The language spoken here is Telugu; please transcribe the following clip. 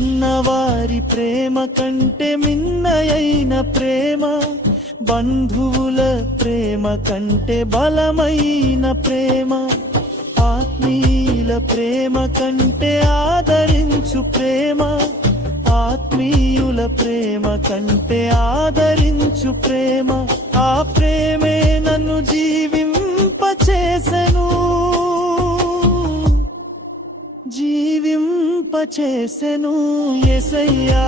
కన్నవారి ప్రేమ కంటే మిన్నయైన ప్రేమ, బంధువుల ప్రేమ కంటే బలమైన ప్రేమ, ఆత్మీయుల ప్రేమ కంటే ఆదరించు ప్రేమ, ఆత్మీయుల ప్రేమ కంటే ఆదరించు ప్రేమ, ఆ ప్రేమే నన్ను జీవింపచేసెను, జీవింపచేసెను యేసయ్యా.